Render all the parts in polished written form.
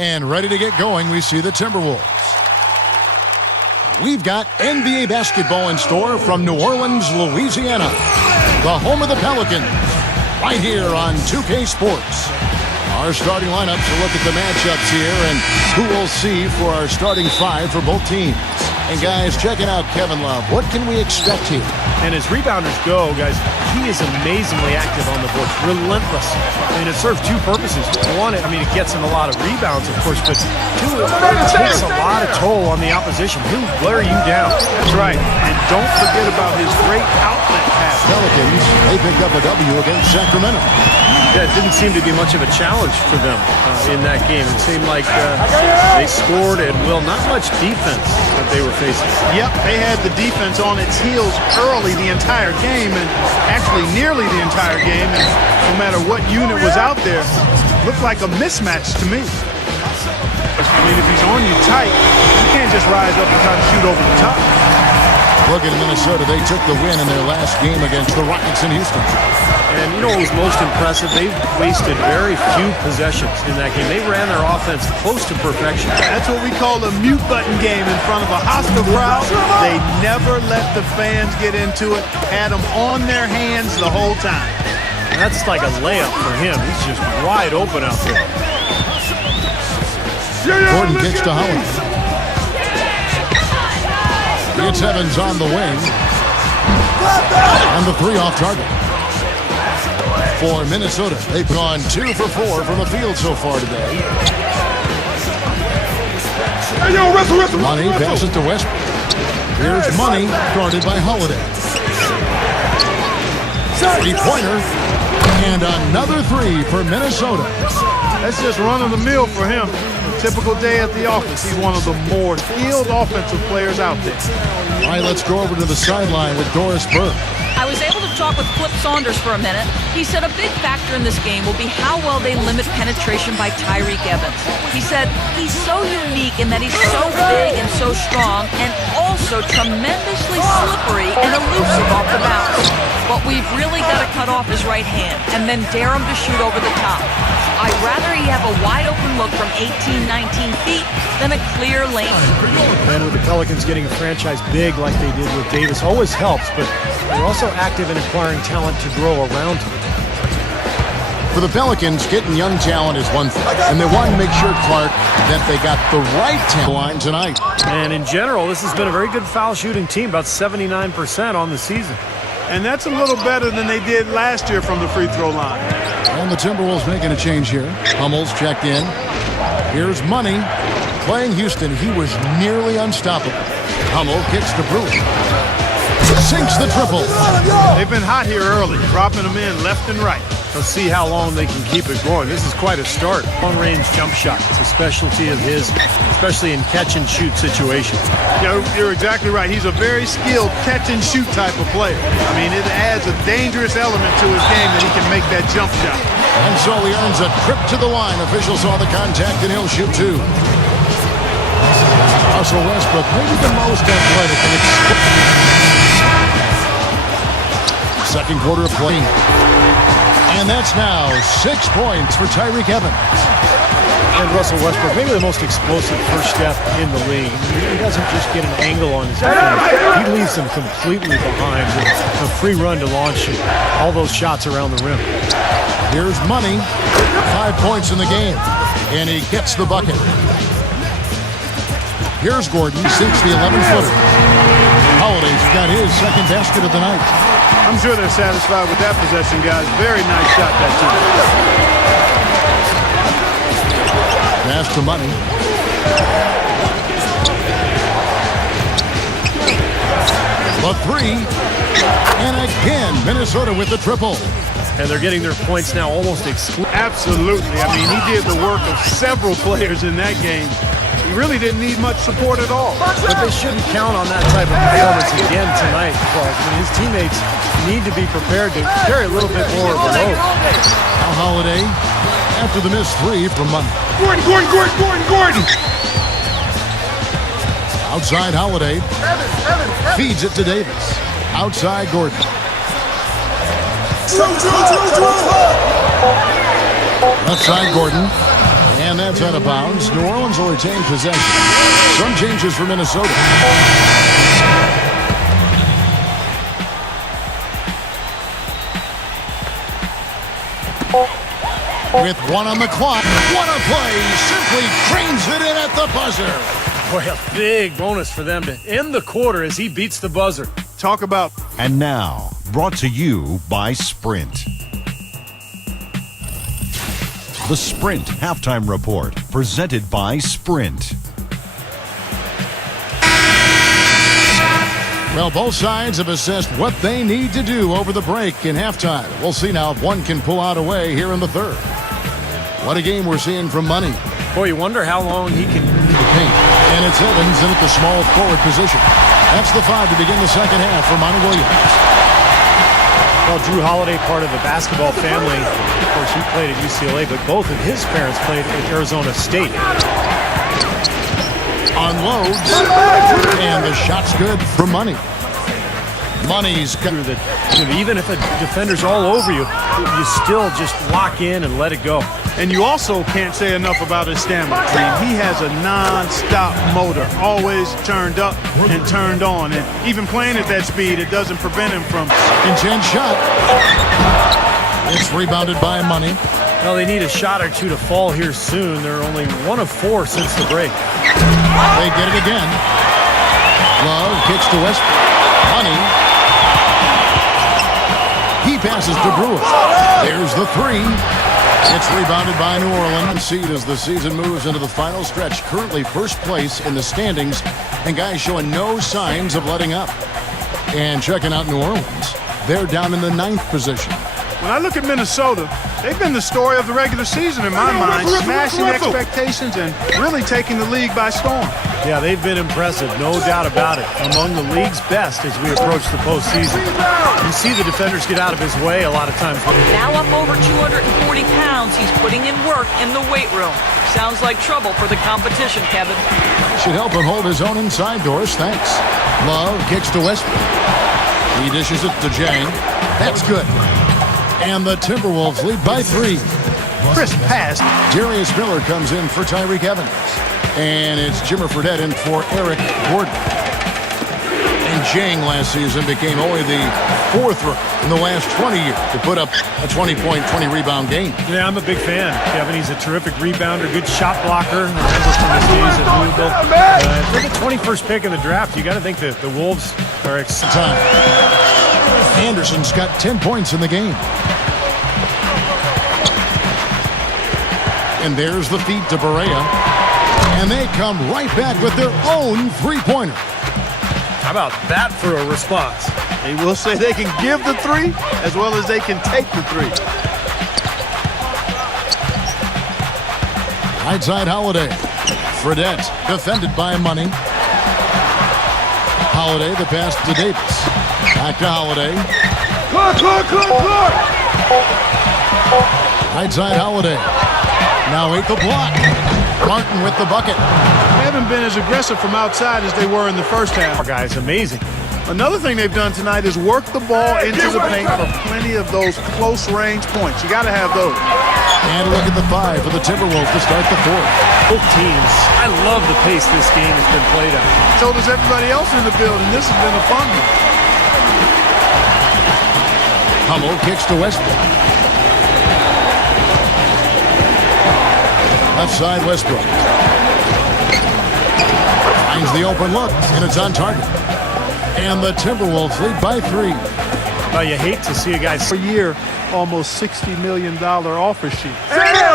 And ready to get going, we see the Timberwolves. We've got NBA basketball in store from New Orleans, Louisiana, the home of the Pelicans, right here on 2K Sports. Our starting lineups will look at the matchups here and who we'll see for our starting five for both teams. And guys, checking out Kevin Love, what can we expect here? And as rebounders go, guys, he is amazingly active on the boards, relentless. I mean, it serves two purposes. One, I mean, it gets him a lot of rebounds, of course, but two, it takes a lot of toll on the opposition. He'll wear you down. That's right. And don't forget about his great outlet pass. Pelicans, they picked up a W against Sacramento. Yeah, it didn't seem to be much of a challenge for them in that game. It seemed like they scored at will. Not much defense that they were facing. Yep, they had the defense on its heels early the entire game, and actually nearly the entire game. And no matter what unit was out there, looked like a mismatch to me. I mean, if he's on you tight, you can't just rise up and try to shoot over the top. Look at Minnesota. They took the win in their last game against the Rockets in Houston. And you know what was most impressive? They wasted very few possessions in that game. They ran their offense close to perfection. That's what we call a mute button game in front of a hostile crowd. They never let the fans get into it. Had them on their hands the whole time. And that's like a layup for him. He's just wide open out there. Gordon kicks to Howard. It's Evans on the wing. And the three off target. For Minnesota, they've gone 2 for 4 from the field so far today. Money passes to Westbrook. Here's Money, guarded by Holiday. 3-pointer. And another three for Minnesota. That's just run-of-the-mill for him. A typical day at the office. He's one of the more skilled offensive players out there. All right, let's go over to the sideline with Doris Burke. I was able to talk with Flip Saunders for a minute. He said a big factor in this game will be how well they limit penetration by Tyreke Evans. He said he's so unique in that he's so big and so strong and also tremendously slippery and elusive off the bounce. But we've really got to cut off his right hand and then dare him to shoot over the top. I'd rather he have a wide-open look from 18, 19 feet than a clear lane. And with the Pelicans getting a franchise big like they did with Davis always helps, but they're also active in acquiring talent to grow around him. For the Pelicans, getting young talent is one thing, and they want to make sure, Clark, that they got the right talent line tonight. And in general, this has been a very good foul shooting team, about 79% on the season. And that's a little better than they did last year from the free throw line. And the Timberwolves making a change here. Hummel's checked in. Here's Money. Playing Houston, he was nearly unstoppable. Hummel kicks to Brewer. Sinks the triple. They've been hot here early, dropping them in left and right. Let's see how long they can keep it going. This is quite a start. Long-range jump shot. It's a specialty of his, especially in catch-and-shoot situations. Yeah, you're exactly right. He's a very skilled catch-and-shoot type of player. I mean, it adds a dangerous element to his game that he can make that jump shot. And so he earns a trip to the line. Officials saw the contact, and he'll shoot two. Russell Westbrook, maybe the most athletic and second quarter of play. And that's now 6 points for Tyreke Evans. And Russell Westbrook, maybe the most explosive first step in the league. He doesn't just get an angle on his defense. He leaves them completely behind with a free run to launch all those shots around the rim. Here's Money. 5 points in the game. And he gets the bucket. Here's Gordon, sinks the 11-footer. Holiday's got his second basket of the night. I'm sure they're satisfied with that possession, guys. Very nice shot that time. Pass to Money. The three. And again, Minnesota with the triple. And they're getting their points now almost exclusively. Absolutely. I mean, he did the work of several players in that game. He really didn't need much support at all. But they shouldn't count on that type of performance again tonight, Clark. I mean, his teammates need to be prepared to carry a little bit more of the load. Now Holiday, after the missed three from Money. Gordon! Outside Holiday. Feeds it to Davis. Outside Gordon. Left side Gordon. And that's out of bounds. New Orleans will retain possession. Some changes for Minnesota. With one on the clock, what a play! Simply cranes it in at the buzzer. Boy, a big bonus for them to end the quarter as he beats the buzzer. Talk about... And now, brought to you by Sprint. The Sprint Halftime Report, presented by Sprint. Well, both sides have assessed what they need to do over the break in halftime. We'll see now if one can pull out a way here in the third. What a game we're seeing from Money. Boy, you wonder how long he can... The paint. And it's Evans in at the small forward position. That's the 5 to begin the second half for Monty Williams. Well, Drew Holiday, part of the basketball family. Of course, he played at UCLA, but both of his parents played at Arizona State. Unloads. And the shot's good for Money. Money's got that even if a defender's all over you, you still just lock in and let it go. And you also can't say enough about his stamina. He has a non-stop motor, always turned up and turned on. And even playing at that speed, it doesn't prevent him from... intense shot. It's rebounded by Money. Well, they need a shot or two to fall here soon. They're only 1 of 4 since the break. They get it again. Love kicks to Westbrook. Money. He passes to Brewer. There's the 3. It's rebounded by New Orleans. Seed as the season moves into the final stretch. Currently first place in the standings. And guys showing no signs of letting up. And checking out New Orleans. They're down in the 9th position. When I look at Minnesota, they've been the story of the regular season in my mind. Smashing expectations and really taking the league by storm. Yeah, they've been impressive, no doubt about it. Among the league's best as we approach the postseason. You see the defenders get out of his way a lot of times. Now up over 240 pounds, he's putting in work in the weight room. Sounds like trouble for the competition, Kevin. Should help him hold his own inside doors. Thanks. Love kicks to Westbrook. He dishes it to Jang. That's good. And the Timberwolves lead by 3. Crisp pass. Darius Miller comes in for Tyreek Evans. And it's Jimmer Fredette in for Eric Gordon. And Jang last season became only the 4th rookie in the last 20 years to put up a 20-point, 20-rebound game. Yeah, I'm a big fan. Kevin, he's a terrific rebounder, good shot blocker. I remember from his days at Louisville. For the 21st pick in the draft, you got to think that the Wolves are excited. Anderson's got 10 points in the game. And there's the feed to Barea. And they come right back with their own three-pointer. How about that for a response? They will say they can give the 3 as well as they can take the 3. Right side Holiday. Fredette defended by Money. Holiday the pass to Davis. Back to Holiday. Right side Holiday. Now 8 the block. Martin with the bucket. They haven't been as aggressive from outside as they were in the first half. Guys, amazing. Another thing they've done tonight is work the ball into the paint for plenty of those close-range points. You got to have those. And look at the 5 for the Timberwolves to start the 4th. Both teams. I love the pace this game has been played at. So does everybody else in the building. This has been a fun one. Hummel kicks to Westbrook. Left side Westbrook. Finds the open look, and it's on target. And the Timberwolves lead by 3. Well, you hate to see a guy... Per year, almost $60 million offer sheet.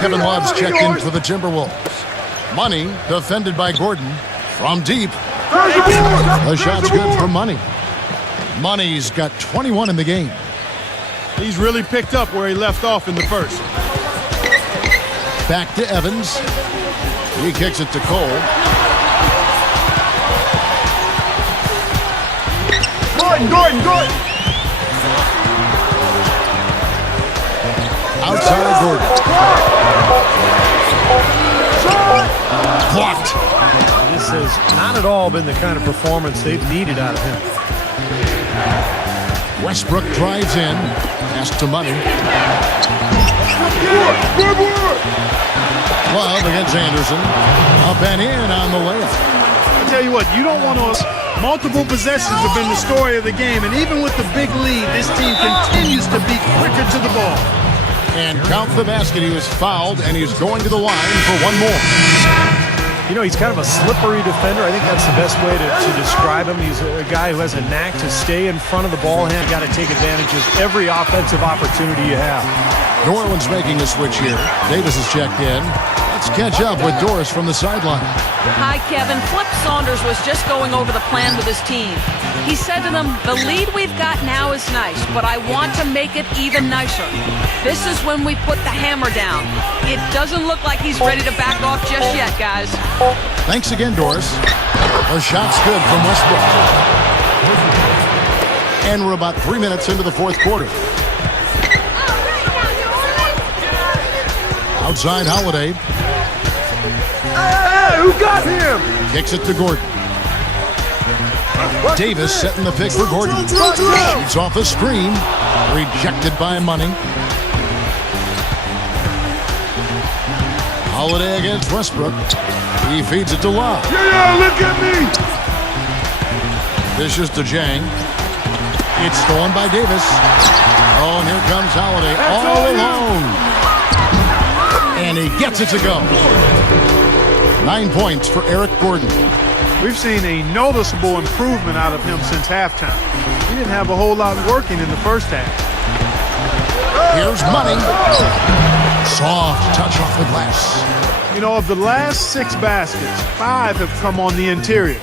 Kevin Love's checked in for the Timberwolves. Money defended by Gordon from deep. The shot's good for Money. Money's got 21 in the game. He's really picked up where he left off in the first. Back to Evans. He kicks it to Cole. Gordon. Outside Gordon. Blocked. This has not at all been the kind of performance they've needed out of him. Westbrook drives in. Pass to Money. Love 12 against Anderson. Up and in on the layup. I tell you what, you don't want to... Multiple possessions have been the story of the game, and even with the big lead, this team continues to be quicker to the ball. And count the basket. He was fouled, and he's going to the line for one more. You know, he's kind of a slippery defender. I think that's the best way to describe him. He's a guy who has a knack to stay in front of the ball hand. Got to take advantage of every offensive opportunity you have. New Orleans making a switch here. Davis is checked in. Let's catch up with Doris from the sideline. Hi, Kevin. Flip Saunders was just going over the plan with his team. He said to them, the lead we've got now is nice, but I want to make it even nicer. This is when we put the hammer down. It doesn't look like he's ready to back off just yet, guys. Thanks again, Doris. The shot's good from Westbrook. And we're about 3 minutes into the fourth quarter. Outside Holiday. Hey, who got him? Kicks it to Gordon. Davis setting the pick for Gordon. Shoots off a screen. Rejected by Money. Holiday against Westbrook. He feeds it to Love. Yeah, look at me. Dishes to Jang. It's stolen by Davis. Oh, and here comes Holiday all alone. And he gets it to go. 9 points for Eric Gordon. We've seen a noticeable improvement out of him since halftime. He didn't have a whole lot working in the first half. Here's Money. Soft touch off the glass. You know, of the last 6 baskets, 5 have come on the interior.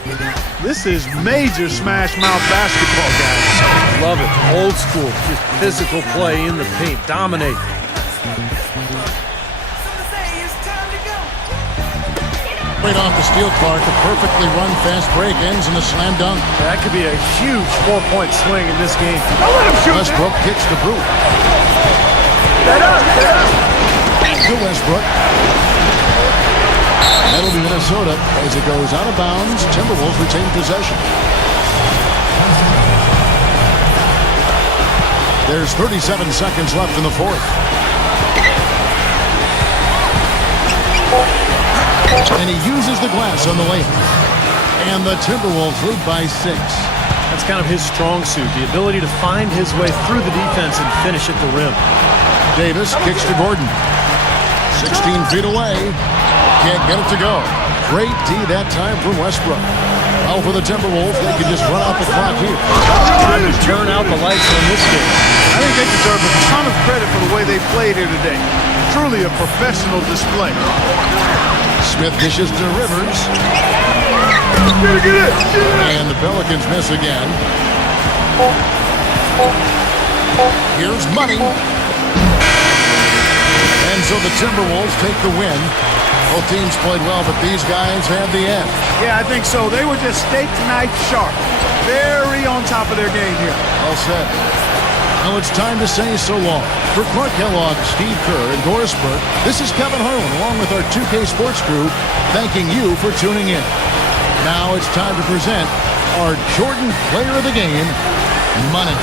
This is major smash mouth basketball, guys. Love it. Old school. Just physical play in the paint. Dominate. Right off the steal, Clark. A perfectly run fast break ends in a slam dunk. That could be a huge 4-point swing in this game. Westbrook kicks to Brew. Back to Westbrook. That'll be Minnesota as it goes out of bounds. Timberwolves retain possession. There's 37 seconds left in the fourth. And he uses the glass on the layup. And the Timberwolves lead by 6. That's kind of his strong suit, the ability to find his way through the defense and finish at the rim. Davis kicks to Gordon. 16 feet away. Can't get it to go. Great D that time from Westbrook. Well, for the Timberwolves, they can just run out the clock here. Time to turn out the lights on this game. I think they deserve a ton of credit for the way they played here today. Truly a professional display. Smith dishes to Rivers. And the Pelicans miss again. Here's Money. And so the Timberwolves take the win. Both teams played well, but these guys had the edge. Yeah, I think so. They were just steak knife sharp. Very on top of their game here. Well said. Now it's time to say so long. For Clark Kellogg, Steve Kerr, and Doris Burke, this is Kevin Harlan along with our 2K Sports crew thanking you for tuning in. Now it's time to present our Jordan Player of the Game, Money.